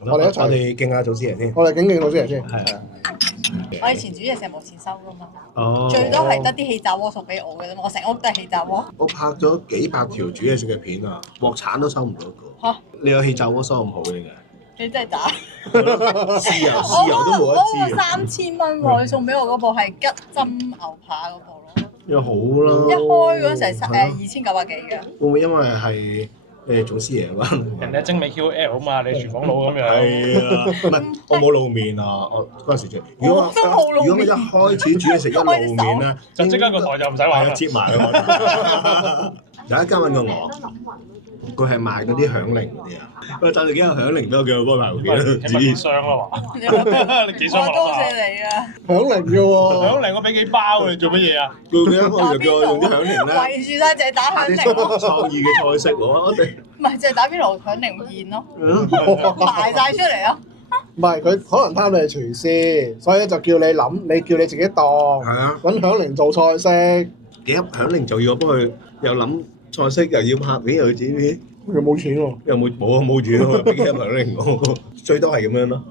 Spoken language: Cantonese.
我哋一齊，我哋敬下祖師爺先。我哋敬老師嚟先。係啊。我以前煮嘢食冇錢收噶嘛，哦。最多係得啲氣炸鍋送俾我嘅啫嘛，我成屋都係氣炸鍋。我拍咗幾百條煮嘢食嘅片啊，鑊鏟都收唔到一個。嚇！你有氣炸鍋收咁好嘅應該？你真係渣！豉油都冇得我知嗰個3000蚊喎，你送俾我嗰部係吉針牛扒嗰部咯。因為好啦。一開嗰陣時係2900幾嘅。會唔會因為係祖師爺啊？人哋精美 QL 啊嘛，你廚房佬咁樣。係啊，唔係我冇露面啊！我嗰陣時做，如果我一開始煮嘢食一露面咧，就即刻個台就唔使玩啦。接埋啊！有一間揾過我，佢係賣嗰啲響鈴嗰啲啊。喂，帶住幾個響鈴俾我，叫我幫埋佢起碼幾箱啦嘛？你幾箱我多謝你啊！響鈴嘅喎，響鈴我俾幾包你做乜嘢啊？佢點我就叫我用啲響鈴咧，圍住晒就係打響啲鈴，創意嘅菜式我哋。唔係就係打邊爐響鈴宴咯，排晒出嚟咯。唔係佢可能貪你係廚師，所以就叫你諗，你叫你自己當，係啊，揾響鈴做菜式，幾粒響鈴就要我幫佢又諗菜式，又要拍片，又要剪片，佢冇錢喎。又冇錢咯，俾幾粒響鈴我，最多係咁樣咯。